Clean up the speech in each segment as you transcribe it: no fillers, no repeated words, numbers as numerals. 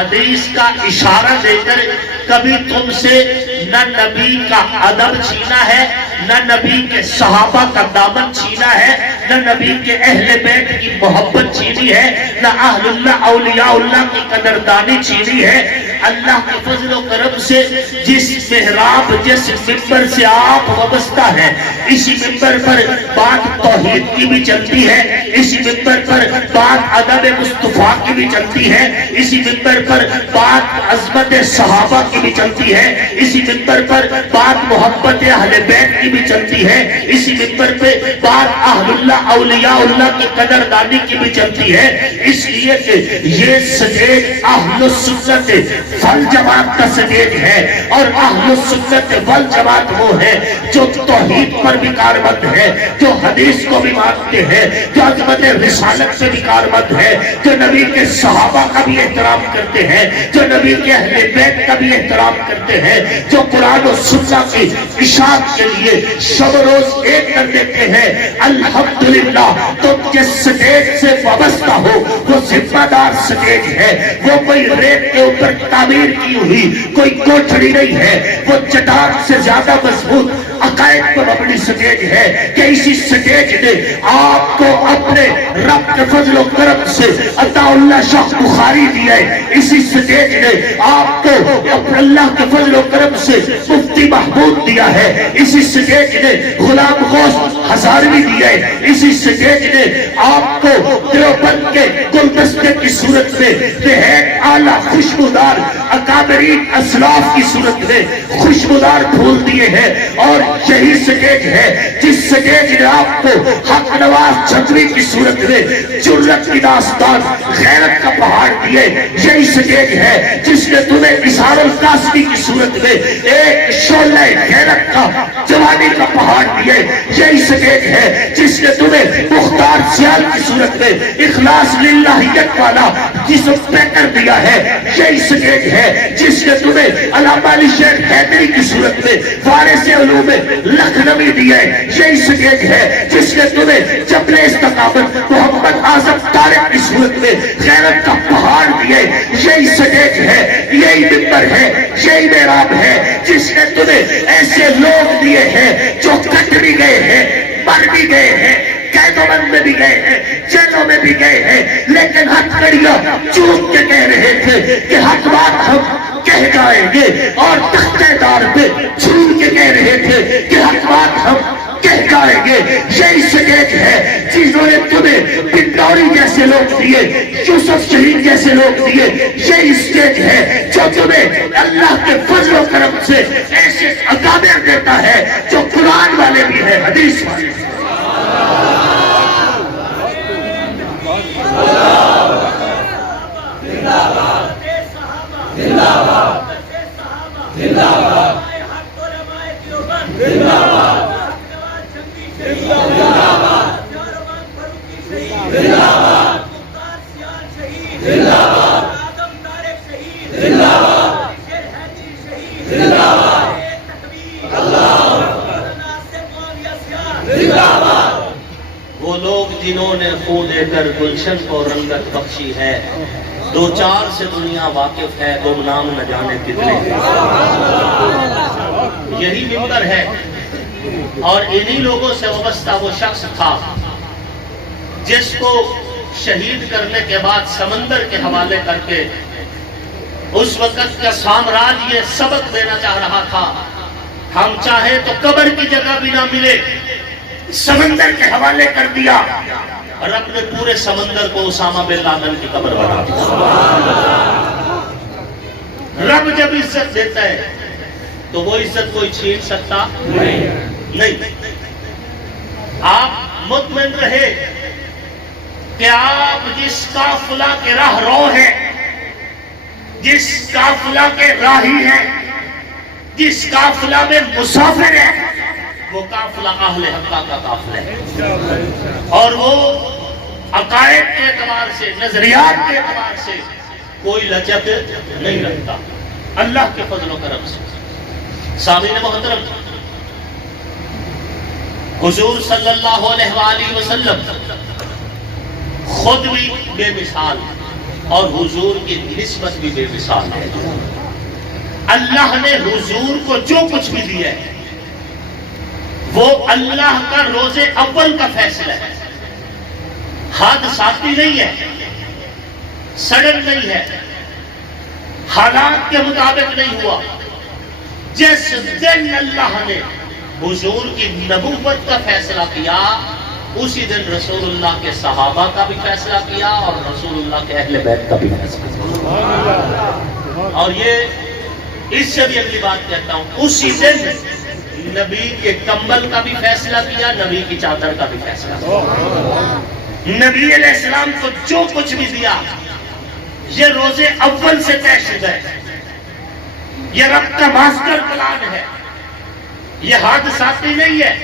حدیث کا اشارہ دے کر کبھی تم سے نہ نبی کا ادب چھینا ہے، نہ نبی کے صحابہ کا دامن چھینا ہے، نہ نبی کے اہل بیت کی محبت چھینی ہے، نہ اہل اللہ اولیاء اللہ کی قدردانی چھینی ہے۔ اللہ کے فضل و کرم سے جس محراب جس ممبر سے آپ وابستہ ہیں، اسی ممبر پر بات توحید کی بھی چلتی ہے، اسی ممبر پر بات ادب مصطفیٰ کی بھی چلتی ہے، اسی ممبر پر بات عظمت صحابہ کی بھی چلتی ہے، اسی ممبر پر بات محبت اہل بیت کی بھی چلتی ہے، اسی ممبر پہ بات اہل اللہ اولیاء اللہ کی قدردانی کی بھی چلتی ہے۔ اس لیے کہ یہ سٹیج اہل السنت والجماعت کا سٹیج ہے، اور اہل السنت والجماعت وہ ہے جو توحید پر بھی کاربند ہے، جو حدیث کو بھی مانتے ہیں، جو عظمت رسالت سے بھی کاربند ہے، جو نبی کے صحابہ کا بھی احترام کرتے ہیں، جو نبی کے اہل بیت کا بھی احترام کرتے ہیں، جو قرآن و سنت کی اشاعت کے لیے شب روز ایک کر دیتے ہیں۔ الحمدللہ تم جس سٹیج سے وابستہ ہو وہ ذمہ دار سٹیج ہے، وہ کوئی ریت کے اوپر تعمیر کی ہوئی کوئی کوٹھڑی نہیں ہے، وہ چٹان سے زیادہ مضبوط عقائد پر مبنی سٹیج ہے کہ اسی سٹیج نے آپ کو اپنے رب کے فضل و کرم سے عطا اللہ شاہ بخاری دیا ہے، اسی سٹیج نے آپ کو اپنے اللہ کے فضل و کرم سے مفتی محمود دیا ہے، اسی سٹیج نے غلام غوث ہزاروی دیا ہے، اسی سٹیج نے آپ کو دیوبند کے گلدستے کی صورت میں بہت اعلیٰ خوشبودار اکابرین اسلاف کی صورت میں خوشبودار پھول دیے ہیں، اور یہی سٹیج ہے جس سٹیج نے آپ کو حق نواز چھتری کی صورت میں جرت کی داستان غیرت کا پہاڑ دیے، یہی سٹیج ہے جس نے تمہیں اسحار القاسمی کی صورت میں ایک شعلہ غیرت کا جوانی کا پہاڑ دیے، یہی سٹیج ہے جس نے تمہیں مختار سیال کی صورت میں اخلاص للہیت والا جسم پہ کر دیا ہے، یہی سٹیج ہے جس نے تمہیں علامہ علی شیر حیدری کی صورت میں وارث علوم لکھنوی دیا ہے، یہی سٹیج ہے جس نے تمہیں جبل استقامت محمد اعظم طارق کی صورت میں غیرت کا پہاڑ دیا ہے، یہی سٹیج ہے، یہی ممبر ہے، یہی محراب ہے جس نے تمہیں ایسے لوگ دیے ہیں جو کٹ بھی گئے ہیں، مر بھی گئے ہیں، قید و بند میں بھی گئے ہیں، جیلوں میں بھی گئے ہیں، لیکن حق کڑیاں چوک کے کہہ رہے تھے کہ حق بات ہم کہہ جائیں گے، اور تختہ دار پہ چھوٹ کے کہہ رہے تھے کہ حق بات ہم کہہ جائیں گے۔ یہی سٹیج ہے جنہوں نے تمہیں پنڈوری جیسے لوگ دیے، یوسف شہید جیسے لوگ دیے، یہی سٹیج ہے جو تمہیں اللہ کے فضل و کرم سے ایسے اکابر دیتا ہے جو قرآن والے بھی ہیں، حدیث والے بھی ہیں۔ وہ لوگ جنہوں نے خون دے کر گلشن کو رنگت بخشی ہے، دو چار سے دنیا واقف ہے، دو نام نہ جانے کتنے ہیں۔ یہی ممبر ہے، اور انہی لوگوں سے وابستہ وہ شخص تھا جس کو شہید کرنے کے بعد سمندر کے حوالے کر کے اس وقت کا سامراج یہ سبق دینا چاہ رہا تھا، ہم چاہے تو قبر کی جگہ بھی نہ ملے، سمندر کے حوالے کر دیا، اور اپنے پورے سمندر کو اسامہ بن لادن کی قبر بنا دیا۔ رب جب عزت دیتا ہے تو وہ عزت کوئی چھین سکتا نہیں۔ آپ مطمئن رہے کہ آپ جس قافلہ کے راہ رو ہیں، جس قافلہ کے راہی ہیں، جس قافلہ میں مسافر ہیں، وہ قافلہ اہل حقہ کا قافلہ ہے، اور وہ عقائد کے اعتبار سے، نظریات کے اعتبار سے کوئی لچک نہیں رکھتا، اللہ کے فضل و کرم سے۔ سامعین محترم، حضور صلی اللہ علیہ وآلہ وسلم خود بھی بے مثال، اور حضور کی نسبت بھی بے مثال ہے. اللہ نے حضور کو جو کچھ بھی دیا ہے وہ اللہ کا روز اول کا فیصلہ ہے. حادثاتی نہیں ہے، سڈن نہیں ہے، حالات کے مطابق نہیں ہوا. جس دن اللہ نے حضور کی نبوت کا فیصلہ کیا اسی دن رسول اللہ کے صحابہ کا بھی فیصلہ کیا اور رسول اللہ کے اہل بیت کا بھی فیصلہ کیا. اور یہ اس سے بھی اگلی بات کہتا ہوں، اسی دن نبی کے کمبل کا بھی فیصلہ کیا، نبی کی چادر کا بھی فیصلہ کیا. نبی علیہ السلام کو جو کچھ بھی دیا یہ روز اول سے طے شدہ ہے، یہ رب کا ماسٹر پلان ہے، یہ حادثاتی نہیں ہے.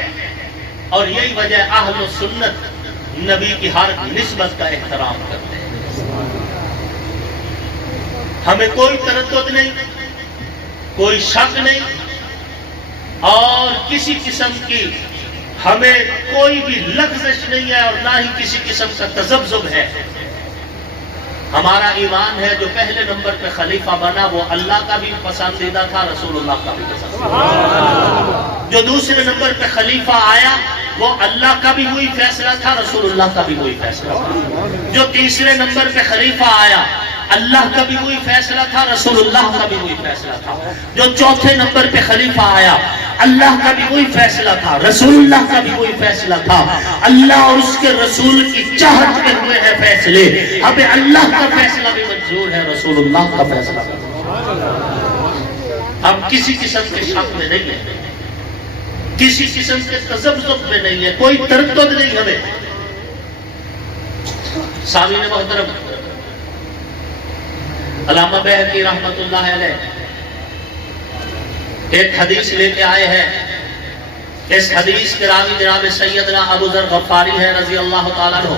اور یہی وجہ اہل سنت نبی کی ہر نسبت کا احترام کرتے ہیں. ہمیں کوئی تردد نہیں، کوئی شک نہیں اور کسی قسم کی ہمیں کوئی بھی لغزش نہیں ہے اور نہ ہی کسی قسم کا تذبذب ہے. ہمارا ایمان ہے جو پہلے نمبر پہ خلیفہ بنا وہ اللہ کا بھی پسندیدہ تھا، رسول اللہ کا بھی پسندیدہ. جو دوسرے نمبر پہ خلیفہ آیا وہ اللہ کا بھی وہی فیصلہ تھا، رسول اللہ کا بھی وہی فیصلہ تھا. جو تیسرے نمبر پہ خلیفہ آیا اللہ کا بھی وہی فیصلہ تھا، رسول اللہ کا بھی وہی فیصلہ تھا. جو چوتھے نمبر پہ خلیفہ آیا اللہ کا بھی وہی فیصلہ تھا، رسول اللہ کا بھی وہی فیصلہ تھا. اللہ اور اس کے رسول کی چاہت میں ہوئے ہیں فیصلے. ہمیں اللہ کا فیصلہ بھی منظور ہے، رسول اللہ کا فیصلہ بھی. ہم کسی قسم کے شک میں نہیں ہیں، کسی قسم کے تذبذب میں نہیں ہے، کوئی تردد نہیں ہمیں. سامعین محترم، علامہ بہقی رحمت اللہ علیہ ایک حدیث لے کے آئے ہیں. اس حدیث کے راوی جناب سیدنا ابو ذر غفاری ہے رضی اللہ تعالیٰ عنہ.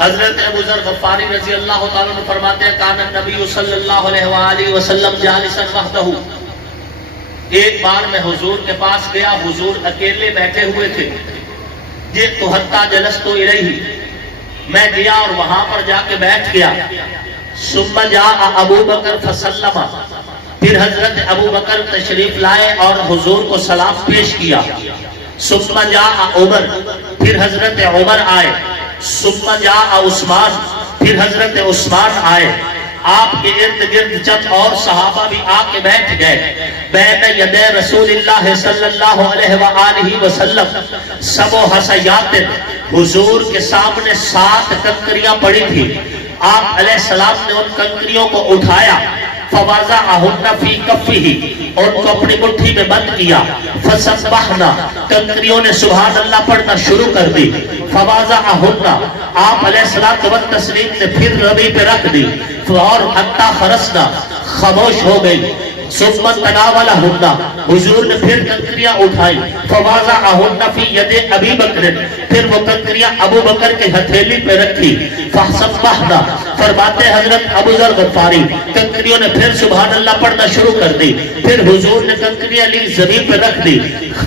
حضرت ابو ذر غفاری رضی اللہ تعالیٰ عنہ فرماتے ہیں کان النبی صلی اللہ علیہ وآلہ وسلم جالسا وحدہ. ایک بار میں حضور کے پاس گیا، حضور اکیلے بیٹھے ہوئے تھے. جئت حتی جلست الیہ، میں گیا اور وہاں پر جا کے بیٹھ گیا. ثم جاء ابو بکر فسلم، پھر حضرت ابو بکر تشریف لائے اور حضور کو سلام پیش کیا. ثم جاء عمر، پھر حضرت عمر آئے. ثم جاء عثمان، پھر حضرت عثمان آئے. آپ کے ارد گرد چند اور صحابہ بھی آ کے بیٹھ گئے. بین یدی رسول اللہ صلی اللہ علیہ وآلہ وسلم سبع حصیات، حضور کے سامنے 7 کنکریاں پڑی تھی. آپ علیہ السلام نے ان کنکریوں کو اٹھایا. فوضعہن فی کفہ، ان کو اپنی مٹھی میں بند کیا. فسبحنا، کنکریوں نے سبحان اللہ پڑھنا شروع کر دی. فوضعہن، آپ علیہ السلام و تسلیم نے پھر ربی پہ رکھ دی اور حتی خرسنا، خاموش ہو گئی. ثم تناولہن، حضور نے پھر کنکریاں اٹھائی. فوضعہن فی ید ابی بکر، پھر وہ کنکریاں ابو بکر کے ہتھیلی پہ رکھی. فسبحنا، فرماتے حضرت ابو ذر غفاری کنکریوں نے پھر سبحان اللہ پڑھنا شروع کر دی. پھر حضور نے کنکریاں لی، زمین پہ رکھ دی،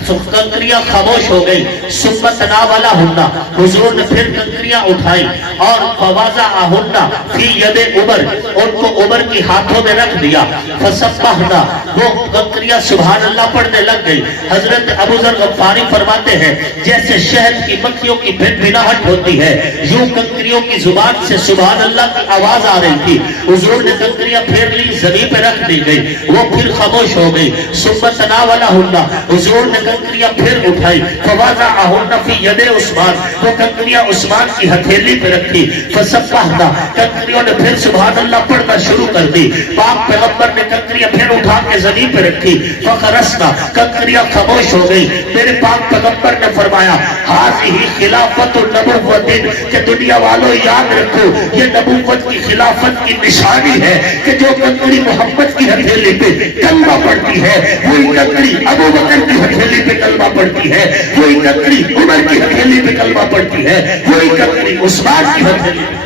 کنکریاں خاموش ہو گئی. ثم تناولہن، حضور نے پھر کنکریاں اٹھائی اور فوضعہن فی ید عمر، ان کو عمر کی ہاتھوں میں رکھ دیا. فسبحنا، وہ کنکریاں سبحان اللہ پڑھنے لگ گئی. حضرت ابو ذر غفاری فرماتے ہیں جیسے شہد کی مکھیوں کی بھن بھناہٹ ہوتی ہے یوں کنکریوں کی زبان سے سبحان اللہ کی آواز آ رہی تھی. حضور نے کنکریاں پھیر لی، زمین پہ رکھ دی گئی، وہ پھر خاموش ہو گئی. ثم تناولہن، حضور نے کنکریاں پھر اٹھائی. فوضعہن فی ید عثمان، وہ کنکریاں عثمان کی ہتھیلی پہ رکھی. فسبحنا، کنکریوں نے پھر سبحان اللہ پڑھنا شروع کر دی. پاک پیغمبر نے کنکریاں پھر اٹھا کے زمین پہ رکھی. فخرسنا، کنکریاں خاموش ہو گئی. میرے پاک پیغمبر نے فرمایا ہذہ خلافت النبوت، کہ دنیا والوں یاد رکھو یہ نبوت کی خلافت کی نشانی ہے کہ جو کنکری محمد کی ہتھیلی پہ کلمہ پڑھتی ہے وہی کنکری ابو بکر کی ہتھیلی پہ کلمہ پڑھتی ہے، وہی کنکری عمر کی ہتھیلی پہ کلمہ پڑھتی ہے، وہی کنکری عثمان کی ہتھیلی پہ کلمہ پڑھتی ہے.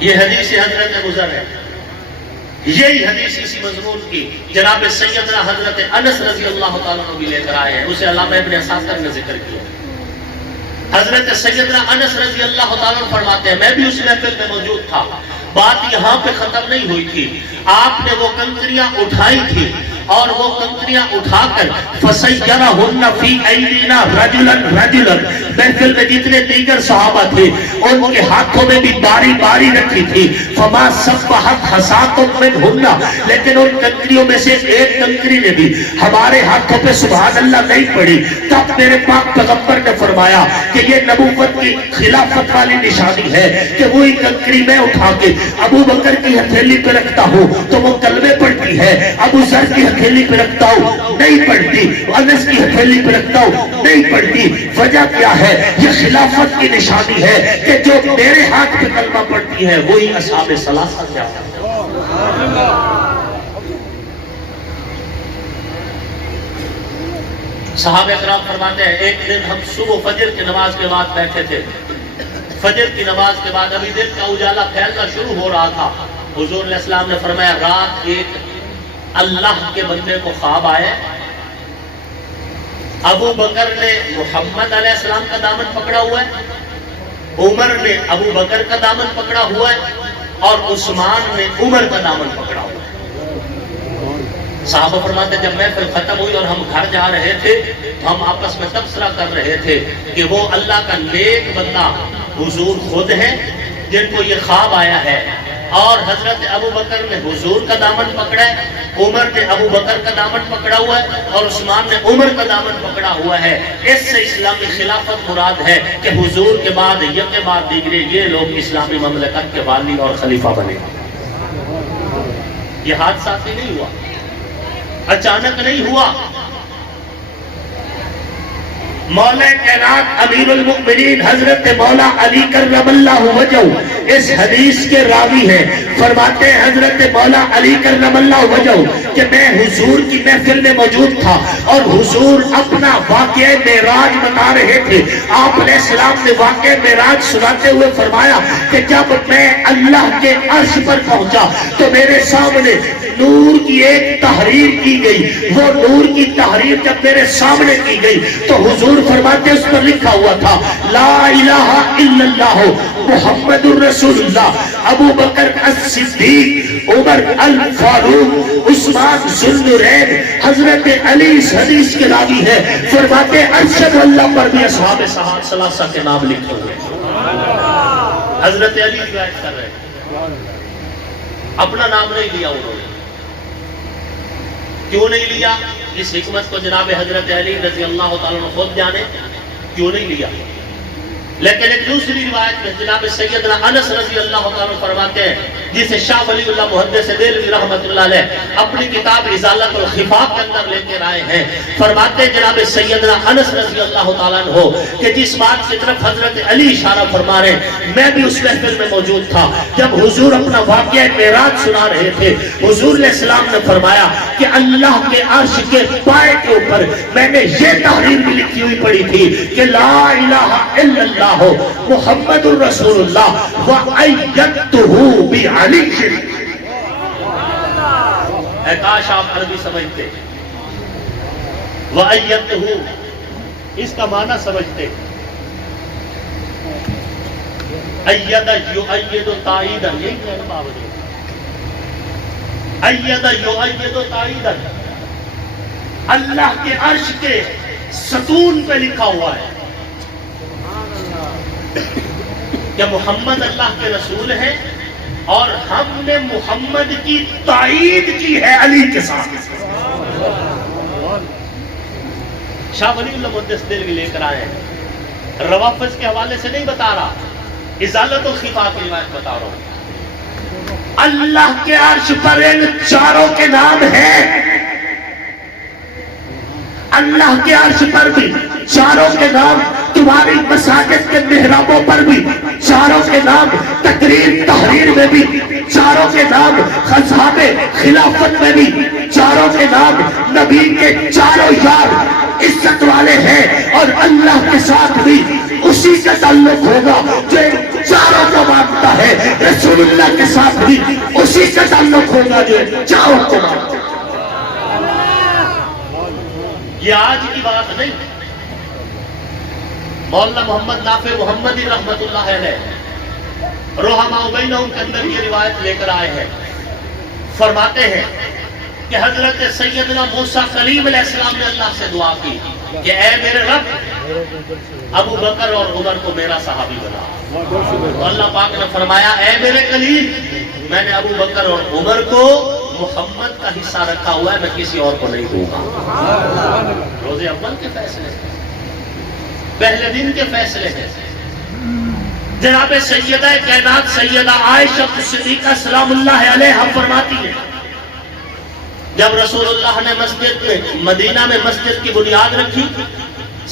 یہ حدیث حضرت ابو ذر ہے. یہی حدیث اسی مضمون کی جناب سیدنا حضرت انس رضی اللہ تعالیٰ عنہ بھی لے کر آئے ہیں. اسے علامہ ابن اساکر نے ذکر کیا. حضرت سیدنا انس رضی اللہ تعالیٰ فرماتے ہیں میں بھی اس محفل میں موجود تھا، بات یہاں پہ ختم نہیں ہوئی تھی، آپ نے وہ کنکریاں اٹھائی تھی اور وہ کنکریاں اٹھا کر فَسَيَّرَهُنَّ فِي أَيْدِينَا رَجُلًا رَجُلًا، محفل میں جتنے دیگر صحابہ تھے ان کے ہاتھوں میں بھی باری باری رکھی تھی، فَمَا صَبَّحَتْ حَسَاكُمْ مِنْهُنَّ، لیکن ان کنکریوں میں سے ایک کنکری نے بھی ہمارے ہاتھوں پہ سبحان اللہ نہیں پڑی۔ تب میرے پاک پیغمبر نے فرمایا کہ یہ نبوت کی خلافت والی نشانی ہے کہ وہی کنکری میں اٹھا کے ابو بکر کی ہتھیلی پہ رکھتا ہوں تو وہ کلمے پڑھتی ہے، ابو ذر کی ہتھیلی پہ رکھتا ہوں نہیں پڑھتی، انس کی ہتھیلی پہ رکھتا ہوں نہیں پڑھتی۔ وجہ کیا ہے؟ یہ خلافت کی نشانی ہے کہ جو میرے ہاتھ پہ کلمہ پڑھتی ہے وہی اصحاب ثلاثہ کیا ہے۔ صحابہ کرام فرماتے ہیں ایک دن ہم صبح فجر کی نماز کے بعد بیٹھے تھے، فجر کی نماز کے بعد ابھی دن کا اجالا پھیلنا شروع ہو رہا تھا، حضور علیہ السلام نے فرمایا رات ایک اللہ کے بندے کو خواب آئے، ابو بکر نے محمد علیہ السلام کا دامن پکڑا ہوا ہے، عمر نے ابو بکر کا دامن پکڑا ہوا ہے اور عثمان نے عمر کا دامن پکڑا ہوا ہے۔ صحابہ فرماتے جب محفل ختم ہوئی اور ہم گھر جا رہے تھے تو ہم آپس میں تبصرہ کر رہے تھے کہ وہ اللہ کا نیک بندہ حضور خود ہے جن کو یہ خواب آیا ہے، اور حضرت ابو بکر نے حضور کا دامن پکڑا ہے، عمر نے ابو بکر کا دامن پکڑا ہوا ہے اور عثمان نے عمر کا دامن پکڑا ہوا ہے۔ اس سے اسلامی خلافت مراد ہے کہ حضور کے بعد یک بعد دیگرے یہ لوگ اسلامی مملکت کے والی اور خلیفہ بنے۔ یہ حادثات ہی نہیں ہوا، اچانک نہیں ہوا۔ مولا کائنات امیر المؤمنین حضرت مولا علی کرم اللہ وجہہ اس حدیث کے راوی ہیں، فرماتے ہیں حضرت مولا علی کرم اللہ وجہہ کہ میں حضور کی محفل میں موجود تھا اور حضور اپنا واقعہ معراج بتا رہے تھے۔ آپ علیہ السلام نے واقعہ معراج سناتے ہوئے فرمایا کہ جب میں اللہ کے عرش پر پہنچا تو میرے سامنے نور کی ایک تحریر کی گئی، وہ نور کی تحریر جب میرے سامنے کی گئی تو حضور فرماتے اس پر لکھا ہوا تھا لا الہ الا اللہ محمد الرسول اللہ، ابو بکر الصدیق، عمر الفاروق، عثمان ذو النورین، حضرت علی اس حدیث کے راوی ہے، فرماتے ارشد اللہ پر بھی اصحاب ثلاثہ کے نام لکھے ہوئے۔ حضرت علی روایت کر رہے ہیں، اپنا نام نہیں لیا انہوں نے۔ کیوں نہیں لیا؟ اس حکمت کو جناب حضرت علی رضی اللہ تعالیٰ عنہ خود جانے، کیوں نہیں لیا۔ لیکن ایک دوسری روایت میں جناب سیدنا انس رضی اللہ تعالیٰ عنہ فرماتے ہیں، جسے شاہ ولی اللہ محدث دہلوی رحمۃ اللہ علیہ اپنی کتاب ازالۃ الخفاف کے اندر لے کر آئے ہیں، فرماتے ہیں جناب سیدنا انس رضی اللہ تعالیٰ عنہ کہ جس بات کی طرف حضرت علی اشارہ فرما رہے ہیں میں بھی اس محفل میں موجود تھا، جب حضور اپنا واقعہ معراج سنا رہے تھے حضور علیہ السلام نے فرمایا کہ اللہ کے عرش کے پائے کے اوپر میں نے یہ تحریر بھی لکھی ہوئی پڑی تھی کہ لا الہ الا اللہ محمد الرسول اللہ وَأَيَّدْتُهُ بِعَلِيٍّ۔ اے کاش آپ عربی سمجھتے، وَأَيَّدْتُهُ اس کا معنی سمجھتے، اَيَّدَ يُؤَيِّدُ تَعِيدًا، یہی ہے باوجود اَيَّدَ يُؤَيِّدُ تَعِيدًا، اللہ کے عرش کے ستون پہ لکھا ہوا ہے کہ محمد اللہ کے رسول ہیں اور ہم نے محمد کی تائید کی ہے علی کے ساتھ۔ شاہ ولی اللہ محدث دہلوی لے کر آئے ہیں، روافظ کے حوالے سے نہیں بتا رہا، ازالت الخفا کی روایت بتا رہا ہوں۔ اللہ کے عرش پر ان چاروں کے نام ہیں، اللہ کے عرش پر بھی چاروں کے نام، تمہاری مساجد کے محرابوں پر بھی چاروں کے نام، تقریر تحریر میں بھی چاروں کے نام، اصحاب خلافت میں بھی چاروں کے نام، نبی کے چاروں یار عزت والے ہیں، اور اللہ کے ساتھ بھی اسی کا تعلق ہوگا جو ان چاروں کو مانتا ہے، رسول اللہ کے ساتھ بھی اسی کا تعلق ہوگا جو ان چاروں کو مانتا ہے۔ یہ آج کی بات نہیں، مولانا محمد نافع محمدی رحمت اللہ علیہ رحماء بینہم کے اندر یہ روایت لے کر آئے ہیں، فرماتے ہیں کہ حضرت سیدنا موسیٰ کلیم علیہ السلام نے اللہ سے دعا کی کہ اے میرے رب ابو بکر اور عمر کو میرا صحابی بنا، تو اللہ پاک نے فرمایا اے میرے کلیم میں نے ابو بکر اور عمر کو محمد کا حصہ رکھا ہوا ہے، میں کسی اور کو نہیں دوں گا۔ روز اول کے فیصلے، پہلے دن کے فیصلے ہیں۔ جناب سیدہ کائنات سیدہ عائشہ صدیقہ سلام اللہ علیہا فرماتی ہے جب رسول اللہ نے مسجد میں مدینہ میں مسجد کی بنیاد رکھی،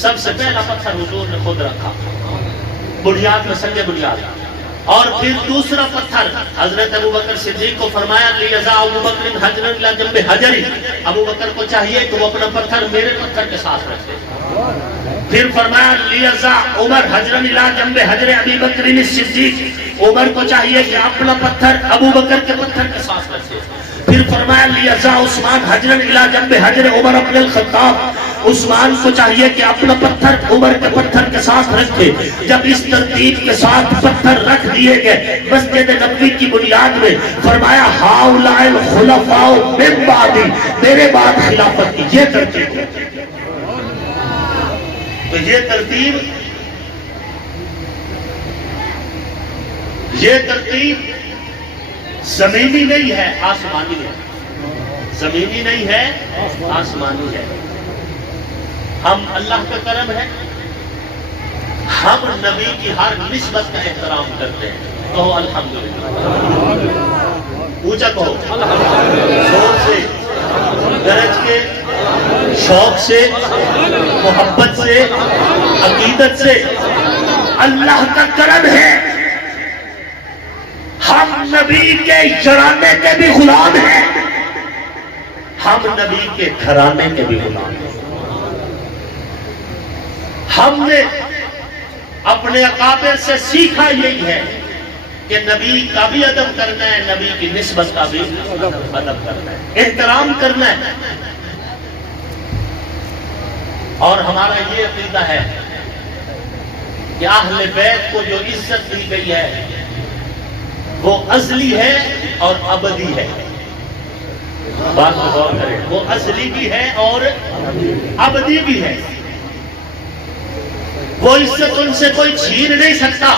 سب سے پہلا پتھر حضور نے خود رکھا بنیاد میں، سنگ بنیاد، اور پھر دوسرا پتھر حضرت ابو بکر صدیق کو فرمایا لیزا ابو بکر حجرا الی جنب حجری، ابو بکر کو چاہیے کہ وہ اپنا پتھر میرے پتھر کے ساتھ رکھے۔ پھر فرمایا لیزا عمر حجرا الی جنب حجر ابی بکر الصدیق، عمر کو چاہیے کہ اپنا پتھر ابو بکر کے پتھر کے ساتھ رکھے۔ پھر فرمایا لیزا عثمان حجرا الی جنب حجر عمر بن الخطاب، عثمان کو چاہیے کہ اپنا پتھر عمر کے پتھر کے ساتھ رکھے۔ جب اس ترتیب کے ساتھ پتھر رکھ دیے گئے مسجد نبوی کی بنیاد میں، فرمایا ہؤلاء الخلفاء من بعدی، میرے بعد خلافت کی یہ ترتیب ہے۔ تو یہ ترتیب زمینی نہیں ہے، آسمانی ہے، زمینی نہیں ہے، آسمانی ہے۔ ہم اللہ کا کرم ہے، ہم نبی کی ہر نسبت کا احترام کرتے ہیں، کہو الحمدللہ، اونچا کہو زور سے، گرج کے، شوق سے، محبت سے، عقیدت سے۔ اللہ کا کرم ہے ہم نبی کے گھرانے کے بھی غلام ہیں، ہم نبی کے گھرانے کے بھی غلام ہیں۔ ہم نے اپنے اکابر سے سیکھا یہی ہے کہ نبی کا بھی ادب کرنا ہے، نبی کی نسبت کا بھی ادب کرنا ہے، احترام کرنا ہے۔ اور ہمارا یہ عقیدہ ہے کہ اہل بیت کو جو عزت دی گئی ہے وہ ازلی ہے اور ابدی ہے۔ بات کو غور کریں، وہ ازلی بھی ہے اور ابدی بھی ہے، وہ عزت ان سے کوئی چھین نہیں سکتا۔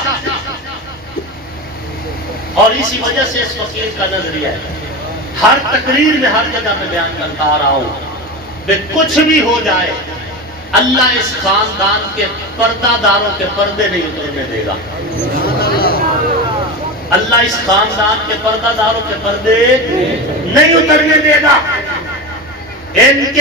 اور اسی وجہ سے اس فقیر کا نظریہ ہے، ہر تقریر میں ہر جگہ میں بیان کرتا آ رہا ہوں کہ کچھ بھی ہو جائے اللہ اس خاندان کے پردہ داروں کے پردے نہیں اترنے دے گا، اللہ اس خاندان کے پردہ داروں کے پردے نہیں اترنے دے گا۔ ان کے